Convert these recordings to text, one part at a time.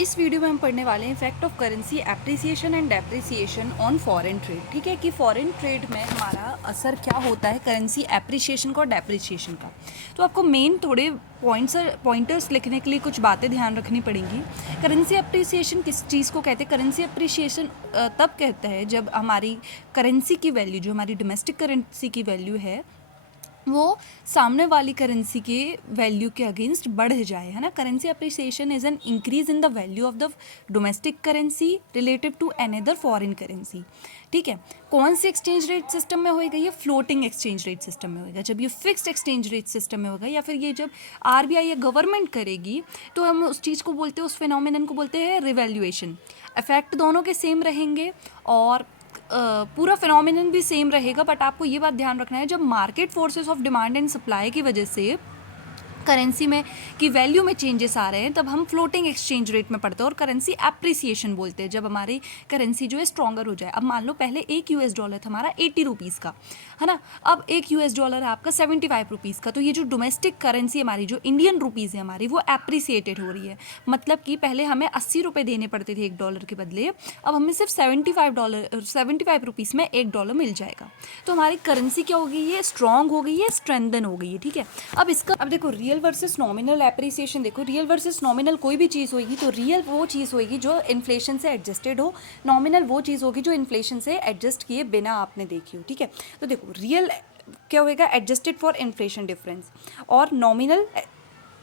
इस वीडियो में हम पढ़ने वाले हैं effect of currency appreciation and depreciation on foreign trade. ठीक है कि फॉरेन ट्रेड में हमारा असर क्या होता है करेंसी एप्रिसिएशन का और डेप्रिसिएशन का। तो आपको मेन थोड़े पॉइंटर्स लिखने के लिए कुछ बातें ध्यान रखनी पड़ेंगी। करेंसी एप्रिसिएशन किस चीज़ को कहते हैं? करेंसी एप्रिसिएशन तब कहते हैं जब हमारी करेंसी की वैल्यू, जो हमारी डोमेस्टिक करेंसी की वैल्यू है, वो सामने वाली करेंसी के वैल्यू के अगेंस्ट बढ़ जाए, है ना। Currency appreciation is an increase in the value of the domestic currency relative to another foreign currency. ठीक है, कौन से एक्सचेंज रेट सिस्टम में होएगा? ये फ्लोटिंग एक्सचेंज रेट सिस्टम में होएगा। जब ये फिक्स्ड एक्सचेंज रेट सिस्टम में होगा या फिर ये जब आरबीआई या गवर्नमेंट करेगी तो हम उस चीज़ को बोलते हैं, उस फिनोमिनन को बोलते हैं रिवैल्यूएशन। इफेक्ट दोनों के सेम रहेंगे और पूरा फिनोमिनन भी सेम रहेगा, बट आपको ये बात ध्यान रखना है जब market forces of demand and supply की वजह से करेंसी में की वैल्यू में चेंजेस आ रहे हैं तब हम फ्लोटिंग एक्सचेंज रेट में पढ़ते हैं और करेंसी एप्रिसिएशन बोलते हैं जब हमारी करेंसी जो है स्ट्रॉन्गर हो जाए। अब मान लो पहले एक यूएस डॉलर था हमारा 80 रुपीज़ का, है ना। अब एक यूएस डॉलर है आपका 75 रुपीज़ का। तो ये जो डोमेस्टिक करेंसी हमारी, जो इंडियन रुपीज़ है हमारी, वो एप्रिसिएटेड हो रही है। मतलब कि पहले हमें 80 रुपये देने पड़ते थे एक डॉलर के बदले, अब हमें सिर्फ 75 रुपीज़ में एक डॉलर मिल जाएगा। तो हमारी करेंसी क्या हो गई है? स्ट्रॉन्ग हो गई है, स्ट्रेंथन हो गई है। ठीक है, अब देखो रियल वर्सेस नॉमिनल एप्रिसिएशन। देखो रियल वर्सेस नॉमिनल कोई भी चीज़ होगी तो रियल वो चीज़ होगी जो इन्फ्लेशन से एडजस्टेड हो, नॉमिनल वो चीज़ होगी जो इन्फ्लेशन से एडजस्ट किए बिना आपने देखी हो। ठीक है, तो देखो रियल क्या होएगा? एडजस्टेड फॉर इन्फ्लेशन डिफरेंस, और nominal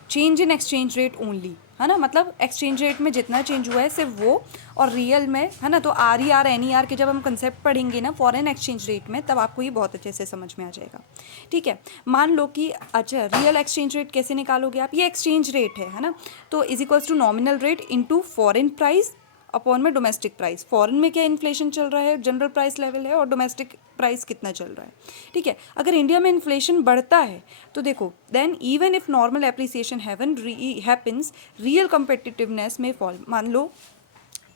change in exchange rate only, है ना। मतलब एक्सचेंज रेट में जितना चेंज हुआ है सिर्फ वो, और रियल में, है ना। तो RER NER के जब हम कंसेप्ट पढ़ेंगे ना फॉरेन एक्सचेंज रेट में, तब आपको ये बहुत अच्छे से समझ में आ जाएगा। ठीक है, मान लो कि अच्छा रियल एक्सचेंज रेट कैसे निकालोगे आप? ये एक्सचेंज रेट है ना। तो is equals to nominal rate into foreign price upon में डोमेस्टिक प्राइस। फॉरेन में क्या इन्फ्लेशन चल रहा है, जनरल प्राइस लेवल है, और डोमेस्टिक प्राइस कितना चल रहा है। ठीक है, अगर इंडिया में इन्फ्लेशन बढ़ता है तो देखो then even if normal appreciation happens, real competitiveness में फॉल। मान लो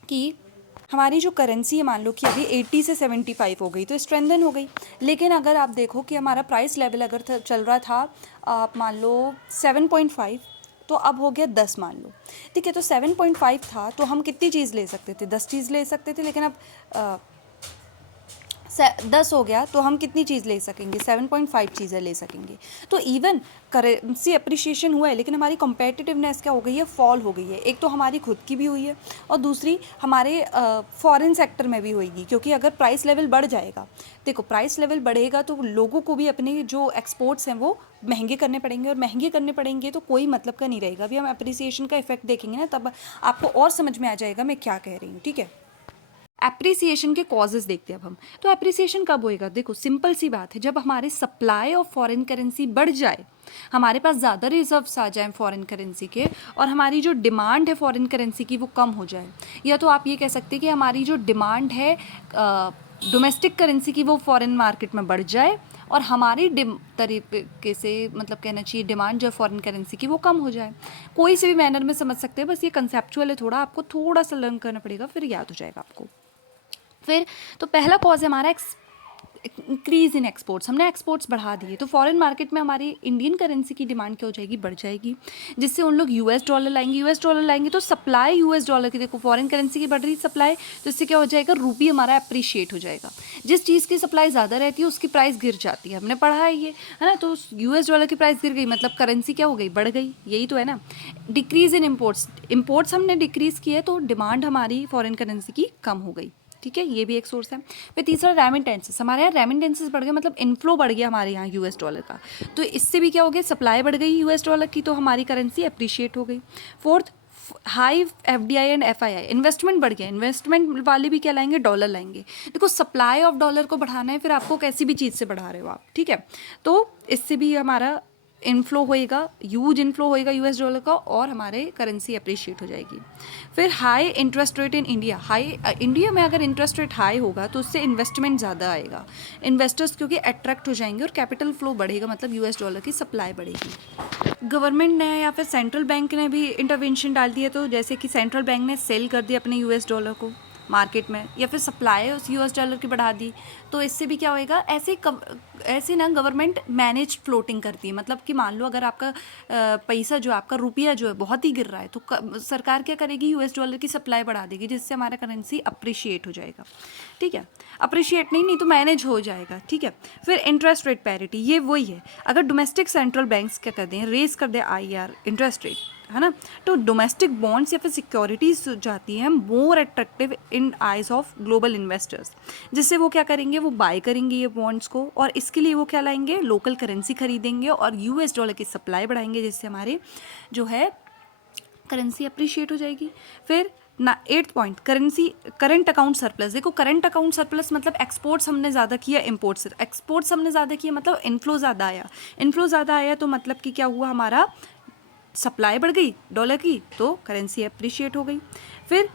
कि हमारी जो करेंसी है, मान लो कि अभी 80 से 75 हो गई तो स्ट्रेंथन हो गई। लेकिन अगर आप देखो कि हमारा प्राइस लेवल अगर चल रहा था, आप मान लो 7.5, तो अब हो गया 10 मान लो। ठीक है, तो 7.5 था तो हम कितनी चीज़ ले सकते थे? 10 चीज़ ले सकते थे। लेकिन अब 10 हो गया तो हम कितनी चीज़ ले सकेंगे? 7.5 चीज़ें ले सकेंगे। तो इवन करेंसी अप्रिशिएशन हुआ है लेकिन हमारी कंपेटिटिवनेस क्या हो गई है? फॉल हो गई है। एक तो हमारी खुद की भी हुई है और दूसरी हमारे फॉरेन सेक्टर में भी होगी, क्योंकि अगर प्राइस लेवल बढ़ जाएगा, देखो प्राइस लेवल बढ़ेगा तो लोगों को भी अपने जो एक्सपोर्ट्स हैं वो महंगे करने पड़ेंगे, और महंगे करने पड़ेंगे तो कोई मतलब का नहीं रहेगा। अभी हम अप्रिसिएशन का इफेक्ट देखेंगे ना, तब आपको और समझ में आ जाएगा मैं क्या कह रही हूँ। ठीक है, एप्रिसिएशन के कॉजेज़ देखते हैं अब हम। तो एप्रिसिएशन कब होएगा? देखो सिंपल सी बात है, जब हमारे सप्लाई ऑफ फॉरेन करेंसी बढ़ जाए, हमारे पास ज़्यादा रिजर्व्स आ जाएं फॉरेन करेंसी के, और हमारी जो डिमांड है फॉरेन करेंसी की वो कम हो जाए। या तो आप ये कह सकते हैं कि हमारी जो डिमांड है डोमेस्टिक करेंसी की वो फॉरेन मार्केट में बढ़ जाए, और हमारी तरीके से मतलब कहना चाहिए डिमांड जो है फॉरेन करेंसी की वो कम हो जाए। कोई से भी मैनर में समझ सकते हैं, बस ये कंसेप्चुअल है, थोड़ा आपको थोड़ा सा लर्न करना पड़ेगा, फिर याद हो जाएगा आपको। फिर तो पहला कॉज है हमारा इंक्रीज इन एक्सपोर्ट्स। हमने एक्सपोर्ट्स बढ़ा दिए तो फॉरेन मार्केट में हमारी इंडियन करेंसी की डिमांड क्या हो जाएगी? बढ़ जाएगी, जिससे उन लोग यूएस डॉलर लाएंगे तो सप्लाई यूएस डॉलर की, देखो फॉरेन करेंसी की बढ़ रही सप्लाई, तो इससे क्या हो जाएगा? रूपी हमारा अप्रिशिएट हो जाएगा। जिस चीज़ की सप्लाई ज़्यादा रहती है उसकी प्राइस गिर जाती है, हमने पढ़ा है ये, है ना। तो यूएस डॉलर की प्राइस गिर गई मतलब करेंसी क्या हो गई? बढ़ गई, यही तो है ना। डिक्रीज इन इम्पोर्ट्स हमने डिक्रीज़ किए तो डिमांड हमारी फॉरेन करेंसी की कम हो गई। ठीक है, ये भी एक सोर्स है। फिर तीसरा रेमिटेंसेस, हमारे यहाँ रेमिटेंसेस बढ़ गए, मतलब इनफ्लो बढ़ गया हमारे यहाँ यूएस डॉलर का, तो इससे भी क्या हो गया? सप्लाई बढ़ गई यूएस डॉलर की, तो हमारी करेंसी अप्रिशिएट हो गई। Fourth, high FDI and FII, investment बढ़ गया। इन्वेस्टमेंट वाले भी क्या लाएंगे? डॉलर लाएंगे। देखो सप्लाई ऑफ डॉलर को बढ़ाना है, फिर आपको कैसी भी चीज़ से बढ़ा रहे हो आप। ठीक है, तो इससे भी हमारा इनफ्लो होएगा, ह्यूज इनफ्लो होएगा यूएस डॉलर का, और हमारे करेंसी अप्रिशिएट हो जाएगी। फिर high interest rate in India, India में अगर इंटरेस्ट रेट हाई होगा तो उससे इन्वेस्टमेंट ज़्यादा आएगा, इन्वेस्टर्स क्योंकि अट्रैक्ट हो जाएंगे और कैपिटल फ्लो बढ़ेगा, मतलब यूएस डॉलर की सप्लाई बढ़ेगी। गवर्नमेंट ने या फिर सेंट्रल बैंक ने भी इंटरवेंशन डाल दिया, तो जैसे कि सेंट्रल बैंक ने सेल कर दिया अपने यूएस डॉलर को, मार्केट में, या फिर सप्लाई उस यूएस डॉलर की बढ़ा दी, तो इससे भी क्या होएगा, ऐसे ना गवर्नमेंट मैनेज फ्लोटिंग करती है। मतलब कि मान लो अगर आपका पैसा जो आपका रुपया जो है बहुत ही गिर रहा है, तो सरकार क्या करेगी, यूएस डॉलर की सप्लाई बढ़ा देगी, जिससे हमारा करेंसी अप्रिशिएट हो जाएगा। ठीक है, अप्रिशिएट नहीं तो मैनेज हो जाएगा। ठीक है, फिर इंटरेस्ट रेट पैरिटी, ये वही है, अगर डोमेस्टिक सेंट्रल बैंक्स क्या कर दें, रेस कर दे आईआर इंटरेस्ट रेट, है ना, तो डोमेस्टिक बॉन्ड्स या फिर सिक्योरिटीज जाती हैं more attractive in eyes of global investors, जिससे वो क्या करेंगे, वो बाय करेंगे ये बॉन्ड्स को, और इसके लिए वो क्या लाएंगे, लोकल करेंसी खरीदेंगे और यूएस डॉलर की सप्लाई बढ़ाएंगे, जिससे हमारे जो है करेंसी अप्रिशिएट हो जाएगी। फिर ना 8th point, currency current account surplus. देखो करंट अकाउंट सरप्लस मतलब एक्सपोर्ट्स हमने ज़्यादा किया, इम्पोर्ट्स एक्सपोर्ट्स हमने ज़्यादा किया, मतलब इनफ्लो ज़्यादा आया। इनफ्लो ज़्यादा आया तो मतलब कि क्या हुआ, हमारा सप्लाई बढ़ गई डॉलर की, तो करेंसी अप्रिशिएट हो गई। फिर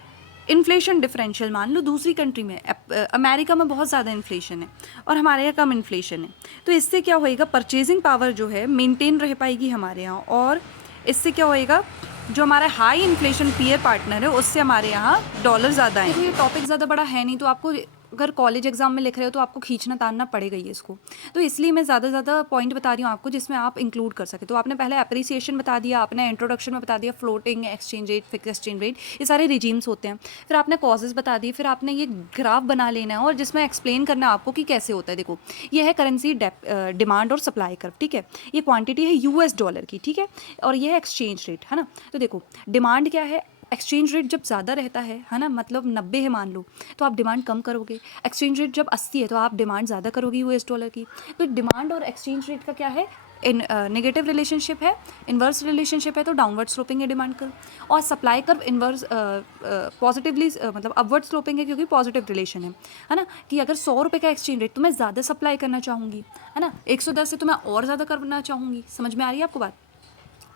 इन्फ्लेशन डिफरेंशियल, मान लो दूसरी कंट्री में अमेरिका में बहुत ज़्यादा इन्फ्लेशन है और हमारे यहाँ कम इन्फ्लेशन है, तो इससे क्या होएगा, परचेजिंग पावर जो है मेंटेन रह पाएगी हमारे यहाँ, और इससे क्या होएगा, जो हमारा हाई इन्फ्लेशन पीयर पार्टनर है उससे हमारे यहाँ डॉलर ज़्यादा है। तो ये टॉपिक ज़्यादा बड़ा है नहीं, तो आपको अगर कॉलेज एग्जाम में लिख रहे हो तो आपको खींचना तानना पड़ेगा ही इसको, तो इसलिए मैं ज़्यादा पॉइंट बता रही हूँ आपको जिसमें आप इंक्लूड कर सके। तो आपने पहले अप्रिसिएशन बता दिया, आपने इंट्रोडक्शन में बता दिया floating exchange rate, fix exchange rate, ये सारे रिजीम्स होते हैं। फिर आपने कॉजेज बता दिए, फिर आपने ये ग्राफ बना लेना है और जिसमें एक्सप्लेन करना है आपको कि कैसे होता है। देखो ये है करेंसी डिमांड और सप्लाई कर्व, ठीक है, ये क्वांटिटी है यूएस डॉलर की, ठीक है, और ये है एक्सचेंज रेट, है ना। तो देखो डिमांड क्या है, एक्सचेंज रेट जब ज़्यादा रहता है ना, मतलब 90 है मान लो, तो आप डिमांड कम करोगे। एक्सचेंज रेट जब 80 है तो आप डिमांड ज़्यादा करोगे यूएस डॉलर की। तो डिमांड और एक्सचेंज रेट का क्या है, नेगेटिव रिलेशनशिप है, इन्वर्स रिलेशनशिप है, तो डाउनवर्ड स्लोपिंग है डिमांड कर्व, और सप्लाई कर्व इन्वर्स पॉजिटिवली मतलब अपवर्ड स्लोपिंग है, क्योंकि पॉजिटिव रिलेशन है ना, कि अगर 100 रुपये का एक्सचेंज रेट तो मैं ज़्यादा सप्लाई करना चाहूँगी, है ना, 110 से तो मैं और ज़्यादा करना चाहूँगी। समझ में आ रही है आपको बात,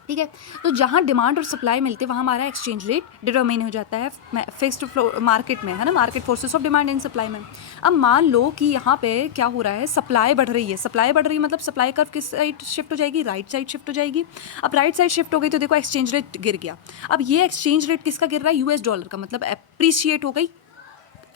ठीक है। तो जहाँ डिमांड और सप्लाई मिलते हैं वहाँ हमारा एक्सचेंज रेट डिटरमाइन हो जाता है फिक्स्ड मार्केट में, है ना, market forces of demand and supply में। अब मान लो कि यहाँ पे क्या हो रहा है, सप्लाई बढ़ रही है, सप्लाई बढ़ रही है मतलब सप्लाई कर्व किस साइड शिफ्ट हो जाएगी, राइट साइड शिफ्ट हो जाएगी। अब राइट साइड शिफ्ट हो गई तो देखो एक्सचेंज रेट गिर गया। अब ये एक्सचेंज रेट किसका गिर रहा है, यूएस डॉलर का, मतलब अप्रिशिएट हो गई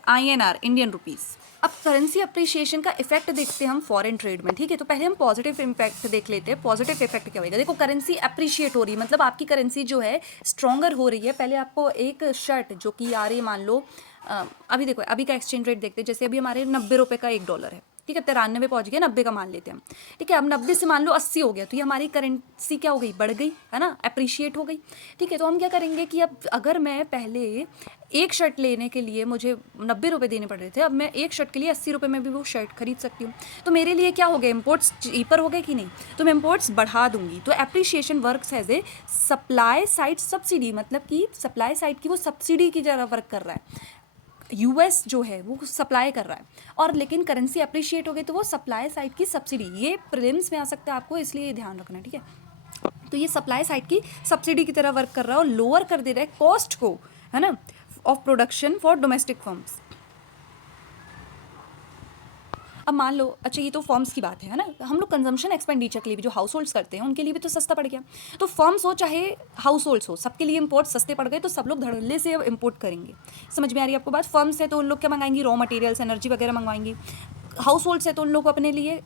आईएनआर, इंडियन रुपीज़। अब करेंसी अप्रिशिएशन का इफेक्ट देखते हैं हम फॉरेन ट्रेड में, ठीक है। तो पहले हम पॉजिटिव इम्पैक्ट देख लेते हैं। पॉजिटिव इफेक्ट क्या होगा, देखो करेंसी अप्रिशिएट हो रही है, मतलब आपकी करेंसी जो है स्ट्रॉन्गर हो रही है। पहले आपको एक शर्ट जो कि आ रही है, मान लो अभी देखो अभी का एक्सचेंज रेट देखते हैं, जैसे अभी हमारे 90 रुपये का $1 है, ठीक है, 93 पहुंच गया, 90 का मान लेते हैं हम, ठीक है। अब 90 से मान लो 80 हो गया, तो ये हमारी करेंसी क्या हो गई, बढ़ गई, है ना, अप्रिशिएट हो गई, ठीक है। तो हम क्या करेंगे कि अब अगर मैं पहले एक शर्ट लेने के लिए मुझे 90 रुपये देने पड़ रहे थे, अब मैं एक शर्ट के लिए 80 रुपये में भी वो शर्ट खरीद सकती हूँ। तो मेरे लिए क्या हो गया, इम्पोर्ट्स चीपर हो गए कि नहीं, तो मैं इम्पोर्ट्स बढ़ा दूंगी। तो appreciation works as a supply side subsidy, मतलब कि सप्लाई साइड की वो सब्सिडी की तरह वर्क कर रहा है। यूएस जो है वो सप्लाई कर रहा है, और लेकिन करेंसी अप्रिशिएट हो गई तो वो सप्लाई साइड की सब्सिडी, ये प्रीलिम्स में आ सकता है आपको, इसलिए ध्यान रखना, ठीक है। तो ये सप्लाई साइड की सब्सिडी की तरह वर्क कर रहा है और लोअर कर दे रहा है कॉस्ट को, है ना, of production for domestic firms. अब मान लो, अच्छा ये तो फर्म्स की बात है ना, हम लोग कंजम्पशन एक्सपेंडिचर के लिए भी जो हाउस होल्ड्स करते हैं उनके लिए भी तो सस्ता पड़ गया। तो फर्म्स हो चाहे हाउस होल्ड्स हो, सबके लिए इंपोर्ट सस्ते पड़ गए, तो सब लोग धड़ल्ले से अब इंपोर्ट करेंगे। समझ में आ रही है आपको बात। फर्म्स है तो उन लोग क्या मंगाएंगी, रॉ मटेरियल्स, एनर्जी वगैरह मंगवाएंगी। हाउस होल्ड्स है तो उन लोग अपने लिए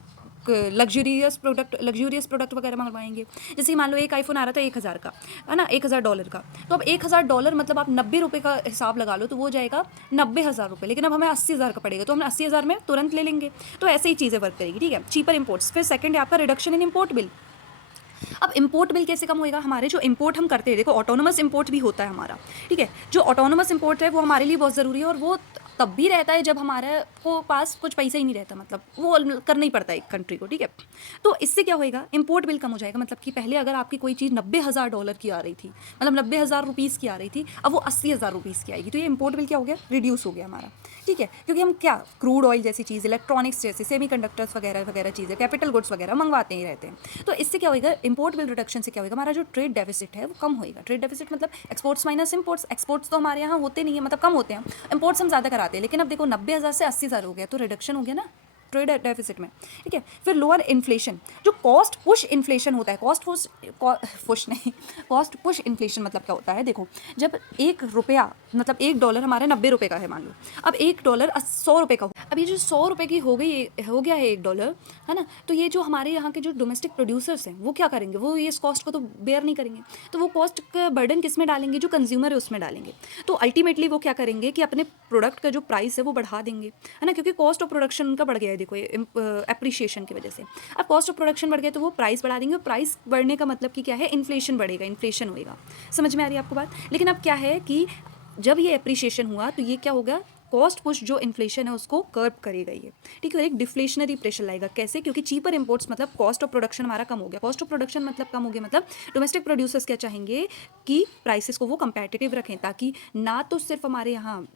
लग्जूरियस प्रोडक्ट वगैरह मंगवाएंगे। जैसे मान लो एक आईफोन आ रहा था 1000 का, है ना, $1000 का, तो अब $1000 मतलब आप 90 रुपये का हिसाब लगा लो, तो वो जाएगा 90,000 रुपये, लेकिन अब हमें 80,000 का पड़ेगा, तो हम 80,000 में तुरंत ले लेंगे। तो ऐसे ही चीज़ें वर्क करेगी, ठीक है। Cheaper imports. फिर सेकंड है आपका रिडक्शन इन इम्पोर्ट बिल। अब इंपोर्ट बिल कैसे कम होएगा, हमारे जो इंपोर्ट हम करते हैं, देखो ऑटोनोमस इंपोर्ट भी होता है हमारा, ठीक है। जो ऑटोनोमस इंपोर्ट है वो हमारे लिए बहुत ज़रूरी है, और वो तब भी रहता है जब हमारे को पास कुछ पैसा ही नहीं रहता, मतलब वो करना ही पड़ता है एक कंट्री को, ठीक है। तो इससे क्या होएगा, इंपोर्ट बिल कम हो जाएगा। मतलब कि पहले अगर आपकी कोई चीज़ $90,000 की आ रही थी, मतलब 90,000 रुपीज़ की आ रही थी, अब वो 80,000 रुपीज़ की आएगी, तो ये इंपोर्ट बिल क्या हो गया, रिड्यूस हो गया हमारा, ठीक है। क्योंकि हम क्या क्रूड ऑयल जैसी चीज़, इलेक्ट्रॉनिक्स जैसे सेमीकंडक्टर्स वगैरह वगैरह चीज़ें, कैपिटल गुड्स वगैरह मंगवाते ही रहते हैं। तो इससे क्या होगा, इंपोर्ट बिल रिडक्शन से क्या होगा, हमारा जो ट्रेड डेफिसिट है वो कम होएगा। ट्रेड डेफिसिट मतलब एक्सपोर्ट्स माइनस इंपोर्ट्स। एक्सपोर्ट्स तो हमारे यहाँ होते नहीं है, मतलब कम होते हैं, इंपोर्ट्स हम ज़्यादा कराते हैं। लेकिन अब देखो 90,000 से 80,000 हो गया, तो रिडक्शन हो गया ना, ट्रेड डेफिसिट में, ठीक है। फिर लोअर इन्फ्लेशन, जो कॉस्ट पुश इन्फ्लेशन होता है, कॉस्ट पुश इन्फ्लेशन मतलब क्या होता है, देखो जब 1 रुपया मतलब $1 हमारे 90 रुपये का है मान लो, अब $1 100 रुपये का हो, अब ये जो 100 रुपये की हो गया है $1, है ना, तो ये जो हमारे यहाँ के जो डोमेस्टिक प्रोड्यूसर्स हैं वो क्या करेंगे, वो ये इस कॉस्ट को तो बेयर नहीं करेंगे, तो वो कॉस्ट का बर्डन किस में डालेंगे, जो कंज्यूमर है उसमें डालेंगे। तो अल्टीमेटली वो क्या करेंगे कि अपने प्रोडक्ट का जो प्राइस है वो बढ़ा देंगे, है ना, क्योंकि कॉस्ट ऑफ प्रोडक्शन उनका बढ़ गया है, देखो ये एप्रिशिएशन की वजह से। अब कॉस्ट ऑफ प्रोडक्शन बढ़ गया तो वो प्राइस बढ़ा देंगे, और प्राइस बढ़ने का मतलब कि क्या है, इन्फ्लेशन बढ़ेगा, इन्फ्लेशन होएगा। समझ में आ रही है आपको बात। लेकिन अब क्या है कि जब ये एप्रिशिएशन हुआ तो ये क्या होगा, कॉस्ट पुश जो इन्फ्लेशन है उसको कर्ब करेगा ये, ठीक है, और एक डिफ्लेशनरी प्रेशर लाएगा। कैसे, क्योंकि चीपर इंपोर्ट्स मतलब कॉस्ट ऑफ प्रोडक्शन हमारा कम हो गया, कॉस्ट ऑफ प्रोडक्शन मतलब कम हो गया, मतलब डोमेस्टिक प्रोड्यूसर्स क्या चाहेंगे कि प्राइसेस को वो कंपेटिटिव रखें, ताकि ना तो सिर्फ हमारे यहाँ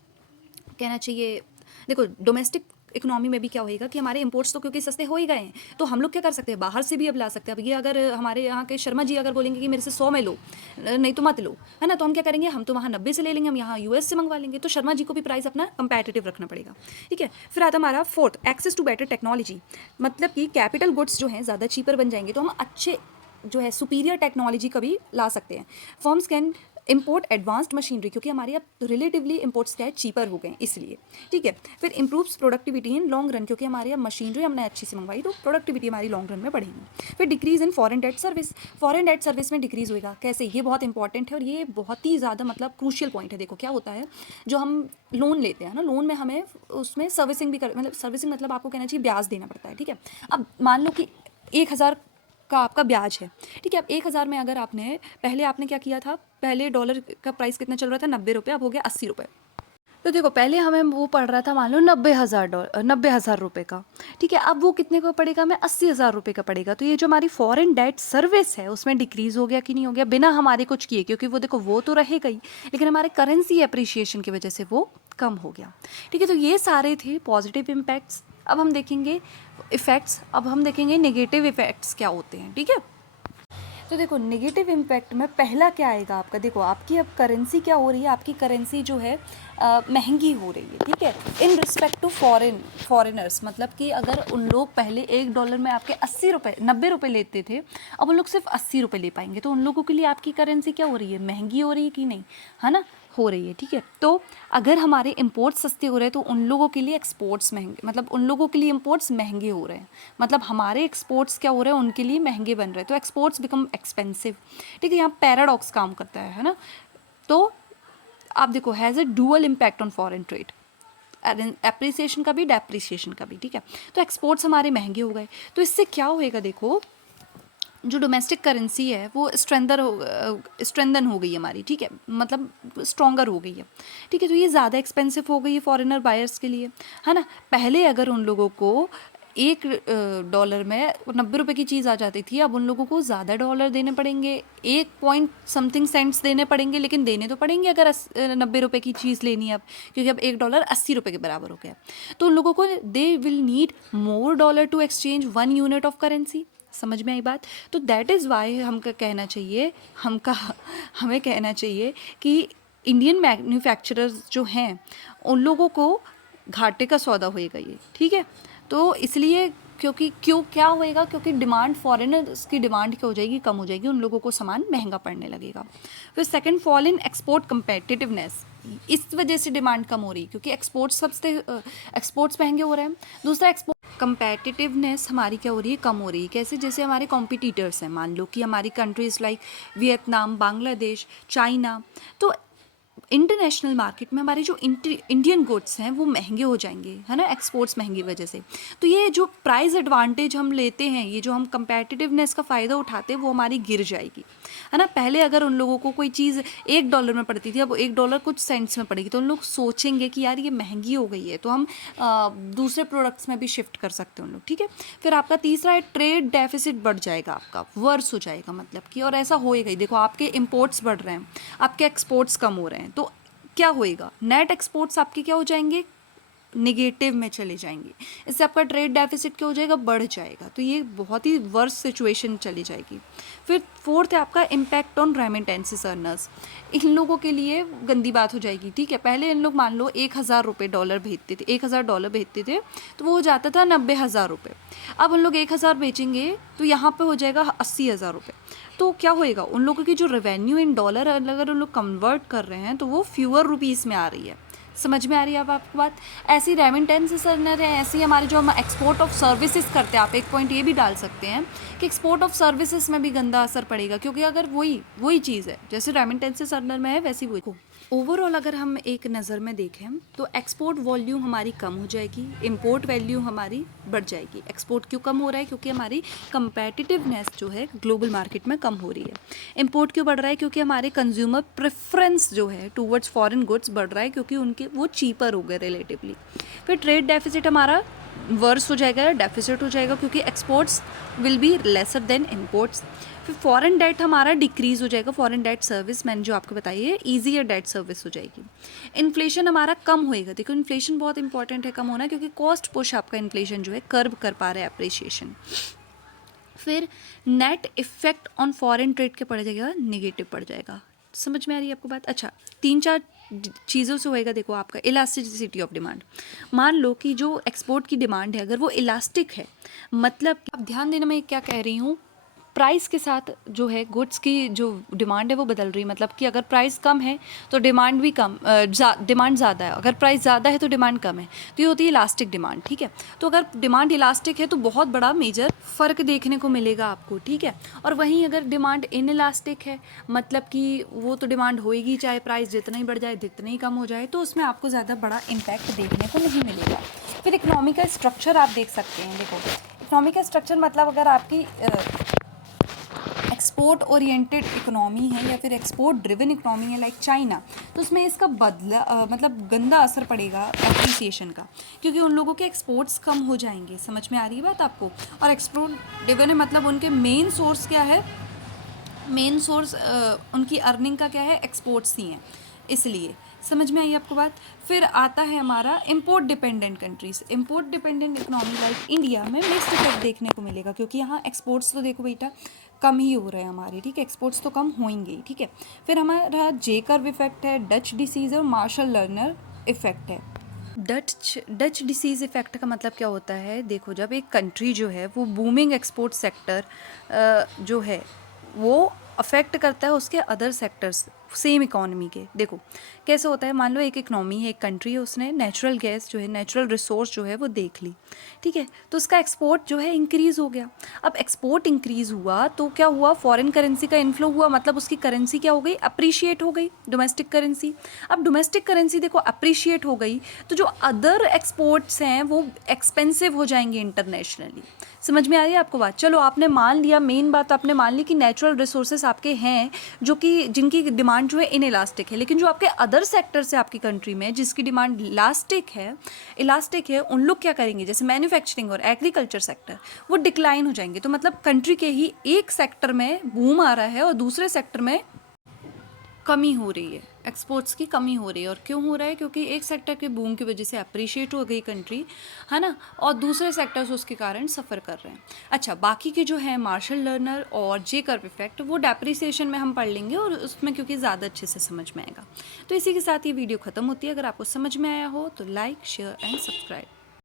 कहना चाहिए, देखो डोमेस्टिक इकोनॉमी में भी क्या होएगा कि हमारे इंपोर्ट्स तो क्योंकि सस्ते हो ही गए हैं, तो हम लोग क्या कर सकते हैं, बाहर से भी अब ला सकते हैं। अब ये अगर हमारे यहाँ के शर्मा जी अगर बोलेंगे कि मेरे से 100 में लो, नहीं तो मत लो, है ना, तो हम क्या करेंगे, हम तो वहाँ 90 से ले लेंगे, हम यहाँ US से मंगवा लेंगे, तो शर्मा जी को भी प्राइस अपना कंपेटिटिव रखना पड़ेगा, ठीक है। फिर आता हमारा fourth, access to better technology, मतलब कि कैपिटल गुड्स जो हैं ज़्यादा चीपर बन जाएंगे, तो हम अच्छे जो है सुपीरियर टेक्नोलॉजी कभी ला सकते हैं। Firms can import advanced machinery, क्योंकि हमारे अब रिलेटिवली इंपोर्ट्स क्या है, चीपर हो गए हैं इसलिए, ठीक है। फिर improves productivity in long run, क्योंकि हमारे अब मशीनरी हमने अच्छी से मंगवाई तो प्रोडक्टिविटी हमारी लॉन्ग रन में बढ़ेगी। फिर decrease in foreign debt service, foreign debt service में डिक्रीज होगा। कैसे, ये बहुत इंपॉर्टेंट है और ये बहुत ही ज़्यादा मतलब क्रूशियल पॉइंट है। देखो क्या होता है, जो हम लोन लेते हैं ना, लोन में हमें उसमें सर्विसिंग भी मतलब सर्विसिंग मतलब आपको कहना चाहिए ब्याज देना पड़ता है, ठीक है। अब मान लो कि 1,000 का आपका ब्याज है, ठीक है। अब 1,000 में अगर आपने पहले आपने क्या किया था, पहले डॉलर का प्राइस कितना चल रहा था, 90 रुपये, अब हो गया 80 रुपये। तो देखो पहले हमें वो पड़ रहा था मान लो 90,000 रुपये का, ठीक है। अब वो कितने का पड़ेगा, हमें 80,000 रुपये का पड़ेगा। तो ये जो हमारी फॉरेन डेट सर्विस है उसमें डिक्रीज हो गया कि नहीं हो गया, बिना हमारे कुछ किए, क्योंकि वो देखो वो तो रहेगा ही, लेकिन हमारे करेंसी एप्रिशिएशन की वजह से वो कम हो गया, ठीक है। तो ये सारे थे पॉजिटिव इम्पैक्ट्स। अब हम देखेंगे इफ़ेक्ट्स, अब हम देखेंगे नेगेटिव इफ़ेक्ट्स क्या होते हैं, ठीक है। तो देखो नेगेटिव इम्पैक्ट में पहला क्या आएगा आपका, देखो आपकी अब करेंसी क्या हो रही है, आपकी करेंसी जो है महंगी हो रही है, ठीक है, इन रिस्पेक्ट टू फॉरेनर्स। मतलब कि अगर उन लोग पहले $1 में आपके 80 रुपये 90 रुपये लेते थे, अब उन लोग सिर्फ 80 रुपये ले पाएंगे, तो उन लोगों के लिए आपकी करेंसी क्या हो रही है, महंगी हो रही है कि नहीं, है ना, हो रही है, ठीक है। तो अगर हमारे इंपोर्ट्स सस्ते हो रहे हैं तो उन लोगों के लिए एक्सपोर्ट्स महंगे, मतलब उन लोगों के लिए इंपोर्ट्स महंगे हो रहे हैं, मतलब हमारे एक्सपोर्ट्स क्या हो रहे हैं, उनके लिए महंगे बन रहे हैं, तो एक्सपोर्ट्स बिकम एक्सपेंसिव, ठीक है। यहाँ पैराडॉक्स काम करता है ना। तो आप देखो has A dual impact on foreign trade, appreciation का भी डेप्रिसिएशन का भी, ठीक है। तो एक्सपोर्ट्स हमारे महंगे हो गए, तो इससे क्या होएगा, देखो जो डोमेस्टिक करेंसी है वो स्ट्रेंथन हो गई हमारी, ठीक है, मतलब स्ट्रॉन्गर हो गई है, ठीक है। तो ये ज़्यादा एक्सपेंसिव हो गई है फॉरेनर बायर्स के लिए, है ना। पहले अगर उन लोगों को $1 में 90 रुपये की चीज़ आ जाती थी, अब उन लोगों को ज़्यादा डॉलर देने पड़ेंगे, 1 पॉइंट समथिंग सेंट्स देने पड़ेंगे, लेकिन देने तो पड़ेंगे अगर 90 रुपये की चीज़ लेनी है अब, क्योंकि अब $1 80 रुपये के बराबर हो गया। तो उन लोगों को they will need more dollar to exchange 1 unit of currency. समझ में आई बात। तो दैट इज़ वाई हमका कहना चाहिए हमें कहना चाहिए कि इंडियन मैन्युफैक्चरर्स जो हैं उन लोगों को घाटे का सौदा होएगा ये, ठीक है। तो इसलिए क्यों क्या होएगा, क्योंकि डिमांड फॉरेनर्स की डिमांड क्या हो जाएगी, कम हो जाएगी, उन लोगों को सामान महंगा पड़ने लगेगा। फिर second, fall in export competitiveness, इस वजह से डिमांड कम हो रही है क्योंकि एक्सपोर्ट्स महंगे हो रहे हैं। दूसरा, एक्सपोर्ट कंपेटिटिवनेस हमारी क्या हो रही है, कम हो रही है। कैसे, जैसे हमारे कॉम्पिटिटर्स हैं, मान लो कि हमारी countries like Vietnam, Bangladesh, China, तो इंटरनेशनल मार्केट में हमारे जो इंडियन गुड्स हैं वो महंगे हो जाएंगे, है ना, एक्सपोर्ट्स महंगी वजह से। तो ये जो प्राइस एडवांटेज हम लेते हैं, ये जो हम कंपेटिटिवनेस का फ़ायदा उठाते हैं, वो हमारी गिर जाएगी, है ना। पहले अगर उन लोगों को कोई चीज़ $1 में पड़ती थी, अब $1 कुछ सेंट्स में पड़ेगी, तो उन लोग सोचेंगे कि यार ये महंगी हो गई है, तो हम दूसरे प्रोडक्ट्स में भी शिफ्ट कर सकते हैं उन लोग, ठीक है। फिर आपका तीसरा है, ट्रेड डेफिसिट बढ़ जाएगा, आपका वर्स हो जाएगा, मतलब कि, और ऐसा होएगा ही। देखो आपके इम्पोर्ट्स बढ़ रहे हैं, आपके एक्सपोर्ट्स कम हो रहे हैं, तो क्या होएगा, नेट एक्सपोर्ट्स आपके क्या हो जाएंगे, निगेटिव में चले जाएंगे। इससे आपका ट्रेड डेफिसिट क्या हो जाएगा, बढ़ जाएगा। तो ये बहुत ही वर्स्ट सिचुएशन चली जाएगी। फिर फोर्थ है आपका इम्पैक्ट ऑन रेमिटेंसेस अर्नर्स। इन लोगों के लिए गंदी बात हो जाएगी, ठीक है। पहले इन लोग मान लो $1,000 भेजते थे, $1,000 भेजते थे तो वो हो जाता था 90,000 रुपये। अब उन लोग 1,000 बेचेंगे तो यहाँ पे हो जाएगा 80,000 रुपये। तो क्या होएगा, उन लोगों की जो रेवेन्यू इन डॉलर अगर उन लोग कन्वर्ट कर रहे हैं तो वो फ्यूअर रुपीज़ में आ रही है। समझ में आ रही है अब आपको बात। ऐसी रेमिटेंसेस अर्नर है, ऐसी हमारी जो हम एक्सपोर्ट ऑफ सर्विसेज करते हैं। आप एक पॉइंट ये भी डाल सकते हैं कि एक्सपोर्ट ऑफ सर्विसेज में भी गंदा असर पड़ेगा, क्योंकि अगर वही चीज़ है जैसे रेमिटेंसेस अर्नर में है वैसी वही। ओवरऑल अगर हम एक नज़र में देखें तो एक्सपोर्ट वॉल्यूम हमारी कम हो जाएगी, इंपोर्ट वैल्यू हमारी बढ़ जाएगी। एक्सपोर्ट क्यों कम हो रहा है, क्योंकि हमारी कंपेटिटिवनेस जो है ग्लोबल मार्केट में कम हो रही है। इंपोर्ट क्यों बढ़ रहा है, क्योंकि हमारे कंज्यूमर प्रेफरेंस जो है टूवर्ड्स फॉरेन गुड्स बढ़ रहा है, क्योंकि उनके वो चीपर हो गए रिलेटिवली। फिर ट्रेड डेफिसिट हमारा वर्स हो जाएगा, डेफिसिट हो जाएगा, क्योंकि exports will be lesser than imports. फिर फॉरेन डेट हमारा डिक्रीज हो जाएगा। फॉरेन डेट सर्विस मैंने जो आपको बताई है ईजियर डेट सर्विस हो जाएगी। इन्फ्लेशन हमारा कम होएगा। देखो इन्फ्लेशन बहुत इंपॉर्टेंट है कम होना, क्योंकि कॉस्ट पुश आपका इन्फ्लेशन जो है कर्व कर पा रहा है अप्रिसिएशन। फिर net effect on foreign trade के पड़ जाएगा, निगेटिव पड़ जाएगा। समझ में आ रही है आपको बात। अच्छा, 3-4 चीज़ों से होएगा। देखो आपका इलास्टिसिटी ऑफ डिमांड। मान लो कि जो एक्सपोर्ट की डिमांड है अगर वो इलास्टिक है, मतलब अब ध्यान देना मैं क्या कह रही हूँ, प्राइस के साथ जो है गुड्स की जो डिमांड है वो बदल रही है। मतलब कि अगर प्राइस कम है तो डिमांड भी कम, डिमांड ज़्यादा है। अगर प्राइस ज़्यादा है तो डिमांड कम है, तो ये होती है इलास्टिक डिमांड, ठीक है। तो अगर डिमांड इलास्टिक है तो बहुत बड़ा मेजर फ़र्क देखने को मिलेगा आपको, ठीक है। और वहीं अगर डिमांड इन इलास्टिक है, मतलब कि वो तो डिमांड होएगी चाहे प्राइस जितना ही बढ़ जाए जितना ही कम हो जाए, तो उसमें आपको ज़्यादा बड़ा इम्पैक्ट देखने को नहीं मिलेगा। फिर इकोनॉमी का स्ट्रक्चर आप देख सकते हैं। देखो इकोनॉमी का स्ट्रक्चर मतलब अगर आपकी एक्सपोर्ट ओरिएंटेड इकोनॉमी है या फिर एक्सपोर्ट ड्रिवन इकोनॉमी है लाइक चाइना, तो उसमें इसका मतलब गंदा असर पड़ेगा एप्रिसिएशन का, क्योंकि उन लोगों के एक्सपोर्ट्स कम हो जाएंगे। समझ में आ रही है बात आपको। और एक्सपोर्ट ड्रिवन है मतलब उनके मेन सोर्स क्या है, मेन सोर्स उनकी अर्निंग का क्या है, एक्सपोर्ट्स ही हैं, इसलिए। समझ में आई आपको बात। फिर आता है हमारा import dependent countries. Import dependent economy like India में मिक्स्ड इफेक्ट देखने को मिलेगा, क्योंकि यहाँ एक्सपोर्ट्स तो देखो बेटा कम ही हो रहे हैं हमारे, ठीक है। एक्सपोर्ट्स तो कम होंगे, ठीक है। फिर हमारा जे कर्व इफेक्ट है, डच डिसीज़ और मार्शल लर्नर इफेक्ट है। डच डिसीज़ इफ़ेक्ट का मतलब क्या होता है, देखो जब एक कंट्री जो है वो बूमिंग एक्सपोर्ट सेक्टर जो है वो अफेक्ट करता है उसके अदर सेक्टर्स सेम इकोनॉमी के। देखो कैसे होता है, मान लो एक इकोनॉमी है, एक कंट्री है, उसने नेचुरल गैस जो है, नेचुरल रिसोर्स जो है वो देख ली, ठीक है। तो उसका एक्सपोर्ट जो है इंक्रीज़ हो गया। अब एक्सपोर्ट इंक्रीज़ हुआ तो क्या हुआ, फॉरेन करेंसी का इन्फ्लो हुआ, मतलब उसकी करेंसी क्या हो गई, अप्रिशिएट हो गई, डोमेस्टिक करेंसी। अब डोमेस्टिक करेंसी देखो अप्रिशिएट हो गई तो जो अदर एक्सपोर्ट्स हैं वो एक्सपेंसिव हो जाएंगे इंटरनेशनली। समझ में आ रही है आपको बात। चलो आपने मान लिया, मेन बात आपने मान ली कि नेचुरल रिसोर्सेज आपके हैं जो कि जिनकी डिमांड जो है इन इलास्टिक है, लेकिन जो आपके अदर सेक्टर्स है आपकी कंट्री में जिसकी डिमांड इलास्टिक है, उन लोग क्या करेंगे, जैसे मैन्युफैक्चरिंग और एग्रीकल्चर सेक्टर, वो डिक्लाइन हो जाएंगे। तो मतलब कंट्री के ही एक सेक्टर में बूम आ रहा है और दूसरे सेक्टर में कमी हो रही है, एक्सपोर्ट्स की कमी हो रही है। और क्यों हो रहा है, क्योंकि एक सेक्टर के बूम की वजह से अप्रिशिएट हो गई कंट्री, है ना, और दूसरे सेक्टर्स उसके कारण सफ़र कर रहे हैं। अच्छा, बाकी के जो है मार्शल लर्नर और जे कर्व इफेक्ट वो डेप्रिसिएशन में हम पढ़ लेंगे और उसमें क्योंकि ज़्यादा अच्छे से समझ में आएगा। तो इसी के साथ ये वीडियो ख़त्म होती है। अगर आपको समझ में आया हो तो लाइक, शेयर एंड सब्सक्राइब।